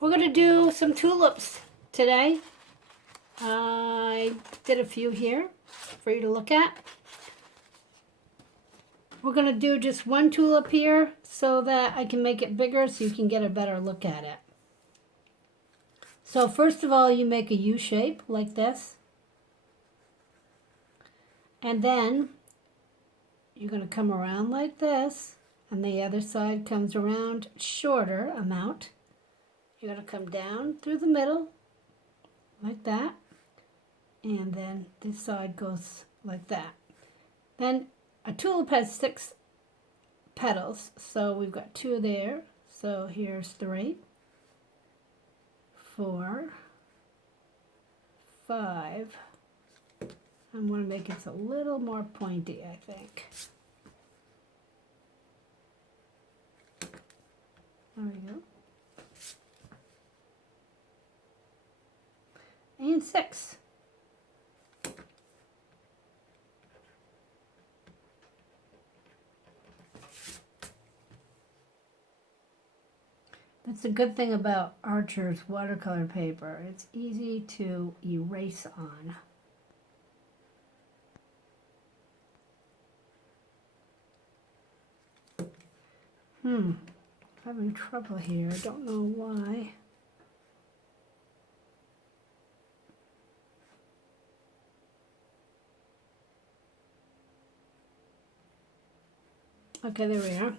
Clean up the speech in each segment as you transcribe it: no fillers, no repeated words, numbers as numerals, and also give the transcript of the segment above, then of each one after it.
We're going to do some tulips today. I did a few here for you to look at. We're going to do just one tulip here so that I can make it bigger so you can get a better look at it. So first of all, you make a U shape like this. And then you're going to come around like this, and the other side comes around shorter amount. You're going to come down through the middle like that, and then this side goes like that. Then a tulip has 6 petals, so we've got 2 there. So here's 3, 4, 5. I'm going to make it a little more pointy, I think. There we go. And 6. That's a good thing about Archer's watercolor paper. It's easy to erase on. Having trouble here. I don't know why. Okay, there we are.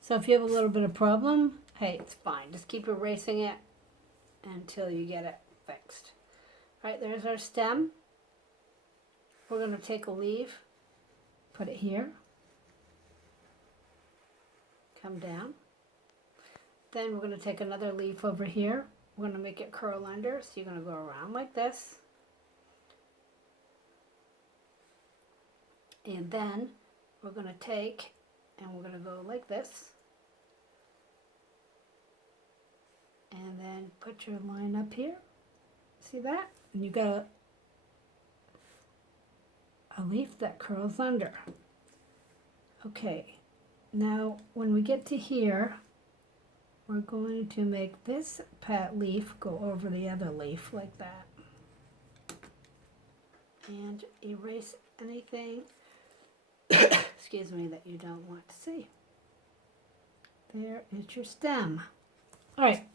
So if you have a little bit of problem, hey, it's fine. Just keep erasing it until you get it fixed. All right, there's our stem. We're going to take a leaf, put it here, come down. Then we're going to take another leaf over here. We're going to make it curl under, so you're going to go around like this. And then we're going to take and we're going to go like this. And then put your line up here. See that? And you got a leaf that curls under. Okay, now when we get to here, we're going to make this leaf go over the other leaf like that. And erase anything, excuse me, that you don't want to see. There is your stem. All right,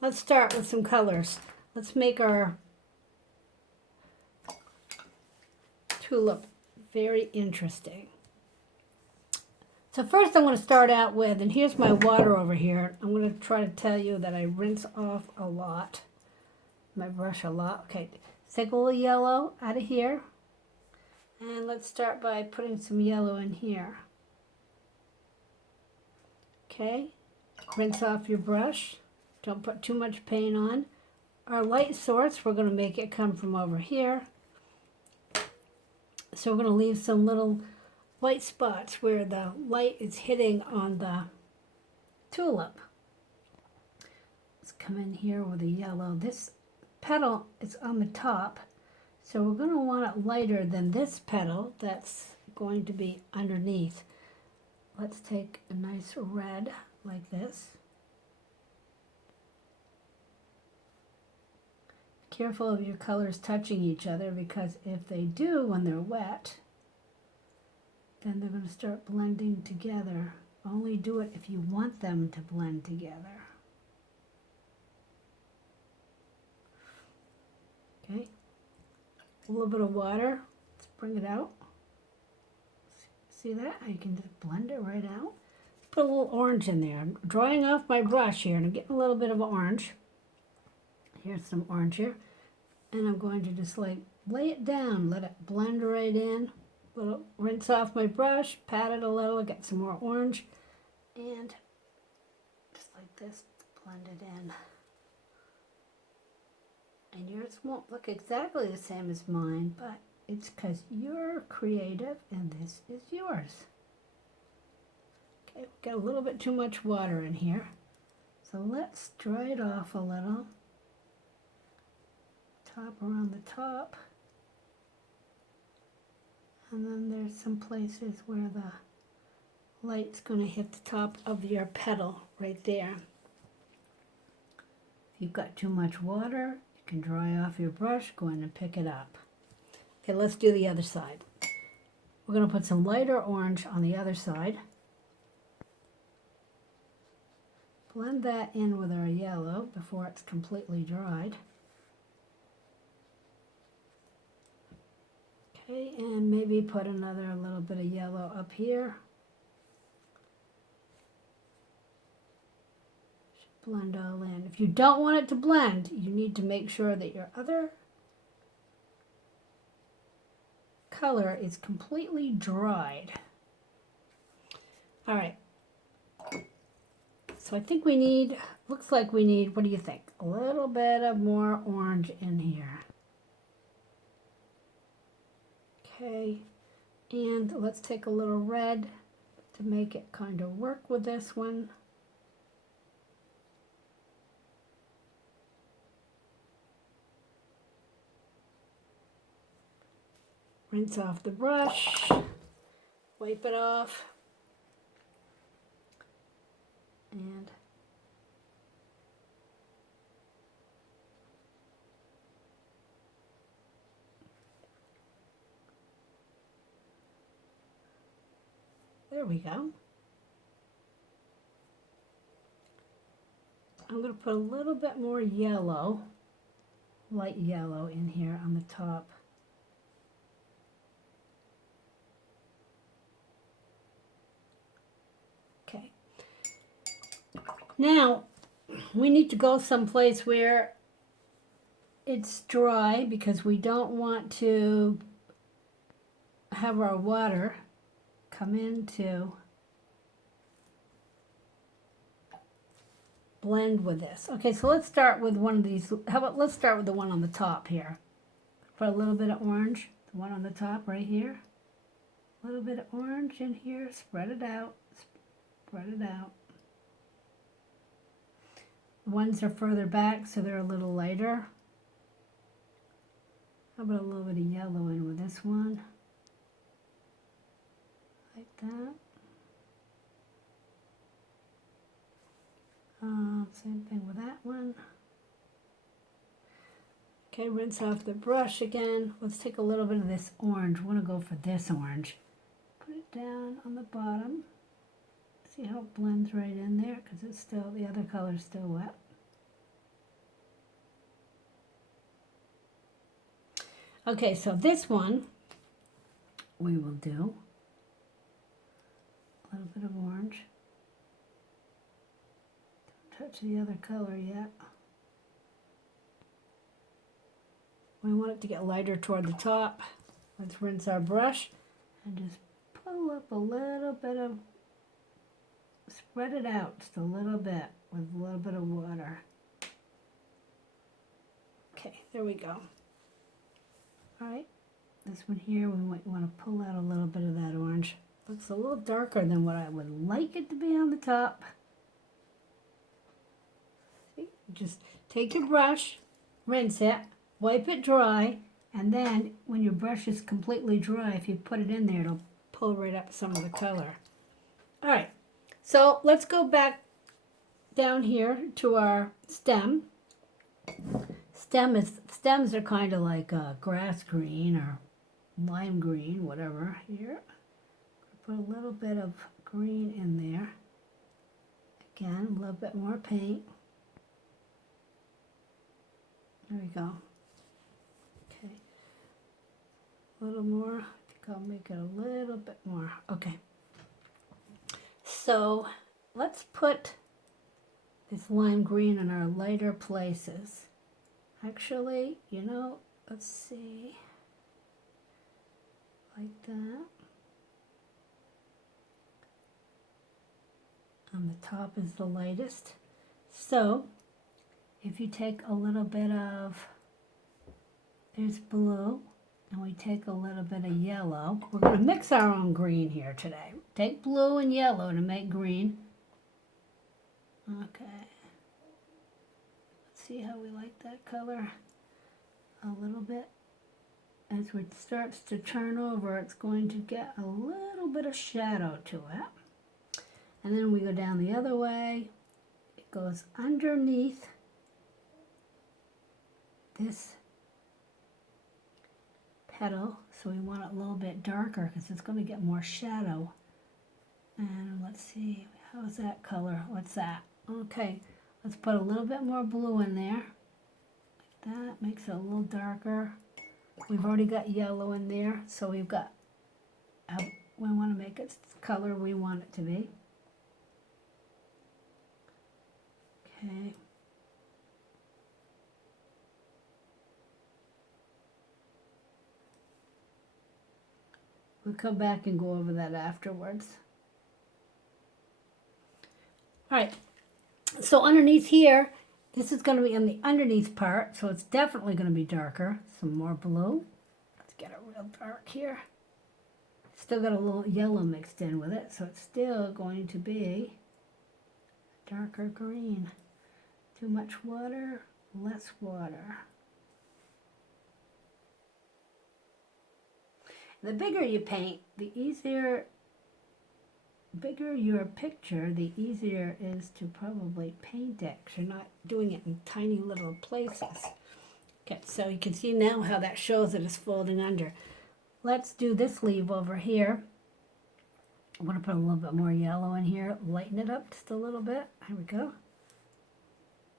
let's start with some colors. Let's make our tulip very interesting. So first I'm going to start out with, and here's my water over here. I'm going to try to tell you that I rinse off a lot, my brush a lot. Okay, take a little yellow out of here. And let's start by putting some yellow in here. Okay, rinse off your brush. Don't put too much paint on. Our light source, we're going to make it come from over here. So we're going to leave some little white spots where the light is hitting on the tulip. Let's come in here with a yellow. This petal is on the top, so we're going to want it lighter than this petal that's going to be underneath. Let's take a nice red like this. Careful of your colors touching each other, because if they do when they're wet, then they're going to start blending together. Only do it if you want them to blend together. Okay, a little bit of water. Let's bring it out. See that? You can just blend it right out. Put a little orange in there. I'm drying off my brush here, and I'm getting a little bit of orange. Here's some orange here. And I'm going to just like lay it down, let it blend right in. Little rinse off my brush, pat it a little, get some more orange, and just like this, blend it in. And yours won't look exactly the same as mine, but it's because you're creative and this is yours. Okay, we've got a little bit too much water in here, so let's dry it off a little. Top around the top. And then there's some places where the light's going to hit the top of your petal right there. you've got too much water, you can dry off your brush, go in and pick it up. Okay, let's do the other side. We're going to put some lighter orange on the other side. Blend that in with our yellow before it's completely dried. Okay, and maybe put another little bit of yellow up here. Should blend all in. If you don't want it to blend, you need to make sure that your other color is completely dried. All right. So I think we need, looks like we need, what do you think? A little bit of more orange in here. Okay, and let's take a little red to make it kind of work with this one. Rinse off the brush, wipe it off, and there we go. I'm going to put a little bit more yellow, light yellow in here on the top. Okay. Now, we need to go someplace where it's dry because we don't want to have our water come into blend with this. Okay, so let's start with one of these. How about let's start with the one on the top here. Put a little bit of orange, the one on the top right here. A little bit of orange in here, spread it out, spread it out. The ones are further back, so they're a little lighter. How about a little bit of yellow in with this one? Like that. Same thing with that one. Okay, rinse off the brush again. Let's take a little bit of this orange. I want to go for this orange. Put it down on the bottom. See how it blends right in there because it's still, the other color's still wet. Okay, so this one we will do a little bit of orange. Don't touch the other color yet. We want it to get lighter toward the top. Let's rinse our brush and just pull up a little bit of, spread it out just a little bit with a little bit of water. Okay, there we go. All right, this one here, we might want to pull out a little bit of that orange. Looks a little darker than what I would like it to be on the top. See, just take your brush, rinse it, wipe it dry, and then when your brush is completely dry, if you put it in there, it'll pull right up some of the color. All right, so let's go back down here to our stem. Stems are kind of like grass green or lime green, whatever. Here, put a little bit of green in there. Again, a little bit more paint. There we go. Okay, a little more. I think I'll make it a little bit more. Okay. So let's put this lime green in our lighter places. Actually, you know, let's see, like that. On the top is the lightest. So, if you take a little bit of, there's blue, and we take a little bit of yellow. We're going to mix our own green here today. Take blue and yellow to make green. Okay. See how we like that color a little bit. As it starts to turn over, it's going to get a little bit of shadow to it. And then we go down the other way. It goes underneath this petal, so we want it a little bit darker because it's going to get more shadow. And let's see, how's that color? What's that? Okay, let's put a little bit more blue in there. Like that makes it a little darker. We've already got yellow in there, so we've got, we want to make it the color we want it to be. Okay. We'll come back and go over that afterwards. All right, so underneath here, this is going to be in the underneath part, so it's definitely going to be darker. Some more blue. Let's get it real dark here. Still got a little yellow mixed in with it, so it's still going to be darker green. Too much water, less water. The bigger you paint, the bigger your picture, the easier it is to probably paint it, because you're not doing it in tiny little places. Okay, so you can see now how that shows that it's folding under. Let's do this leaf over here. I'm going to put a little bit more yellow in here, lighten it up just a little bit. Here we go.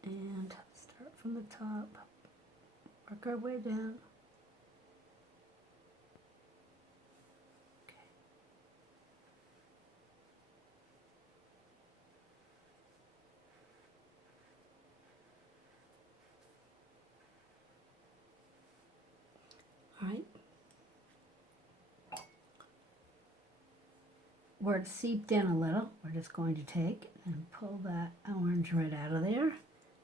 And start from the top, work our way down. All right. Where it's seeped in a little, we're just going to take and pull that orange right out of there.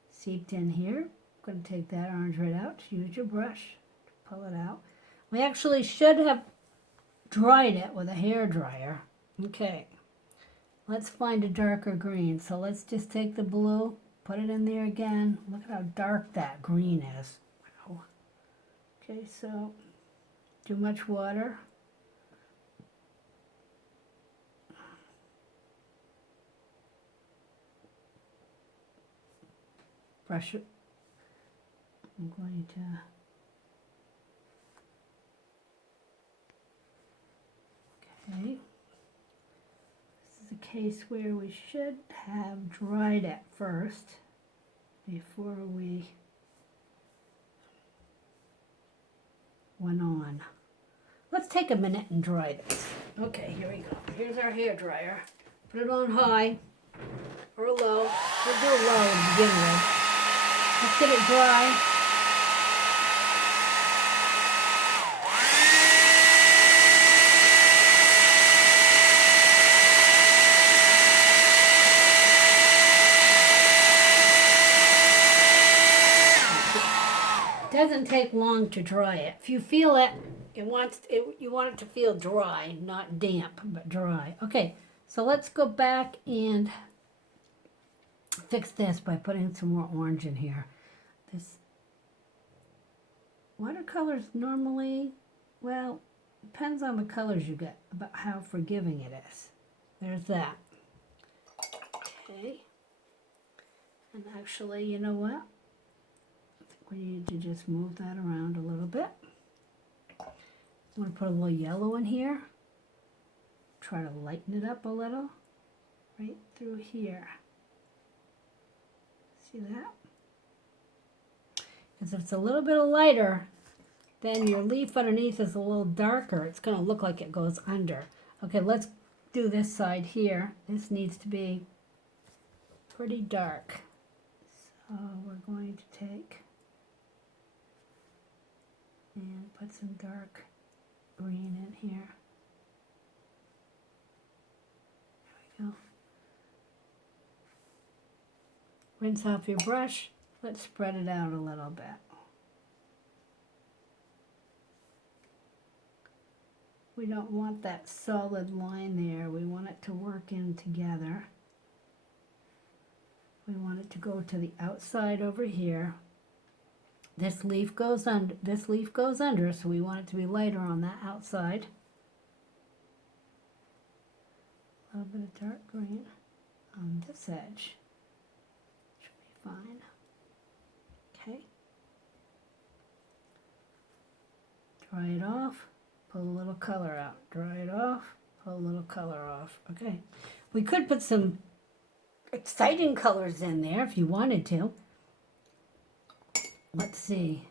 Seeped in here. I'm going to take that orange right out. Use your brush to pull it out. We actually should have dried it with a hair dryer. Okay. Let's find a darker green. So let's just take the blue, put it in there again. Look at how dark that green is. Wow. Okay, so too much water. Brush it. I'm going to okay. This is a case where we should have dried it first before we went on. Let's take a minute and dry this. Okay, here we go. Here's our hair dryer. Put it on high or low. We'll do low to begin with. Let's get it dry. It doesn't take long to dry it. If you feel it, you want it to feel dry, not damp, but dry. Okay, so let's go back and fix this by putting some more orange in here. This watercolors normally, well, depends on the colors you get, about how forgiving it is. There's that. Okay. And actually, you know what? I think we need to just move that around a little bit. I'm going to put a little yellow in here. Try to lighten it up a little. Right through here. See that? Because if it's a little bit lighter, then your leaf underneath is a little darker. It's going to look like it goes under. Okay, let's do this side here. This needs to be pretty dark. So we're going to take and put some dark green in here. There we go. Rinse off your brush. Let's spread it out a little bit. We don't want that solid line there. We want it to work in together. We want it to go to the outside over here. This leaf goes under, so we want it to be lighter on that outside. A little bit of dark green on this edge. Should be fine. Okay. pull a little color out, dry it off, pull a little color off. Okay, we could put some exciting colors in there if you wanted to. Let's see.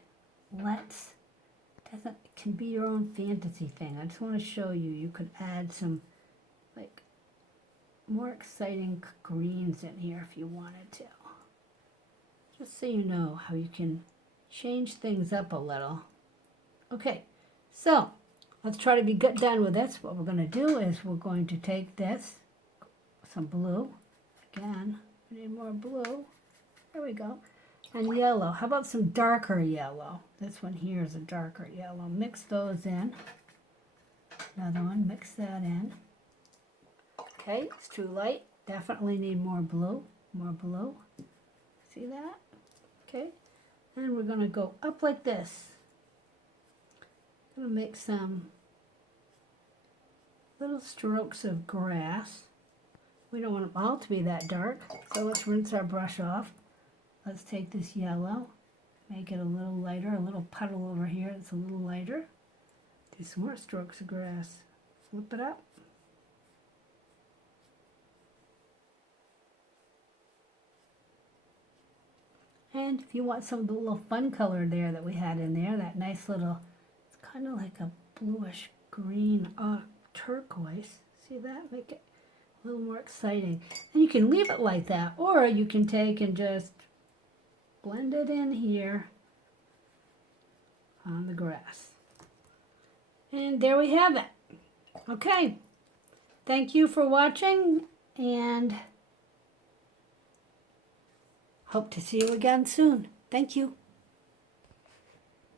It can be your own fantasy thing. I just want to show you. You could add some like more exciting greens in here if you wanted to. Just so you know how you can change things up a little. Okay, so let's try to be done with this. What we're going to do is we're going to take this, some blue. Again, we need more blue. There we go. And yellow. How about some darker yellow? This one here is a darker yellow. Mix those in. Another one, mix that in. Okay, it's too light. Definitely need more blue. More blue. See that? Okay. And we're going to go up like this. I'm going to make some little strokes of grass. We don't want them all to be that dark, so let's rinse our brush off. Let's take this yellow, make it a little lighter, a little puddle over here that's a little lighter. Do some more strokes of grass. Flip it up. And if you want some of the little fun color there that we had in there, that nice little, it's kind of like a bluish green turquoise. See that? Make it a little more exciting. And you can leave it like that, or you can take and just blend it in here on the grass. And there we have it. Okay. Thank you for watching, and hope to see you again soon. Thank you.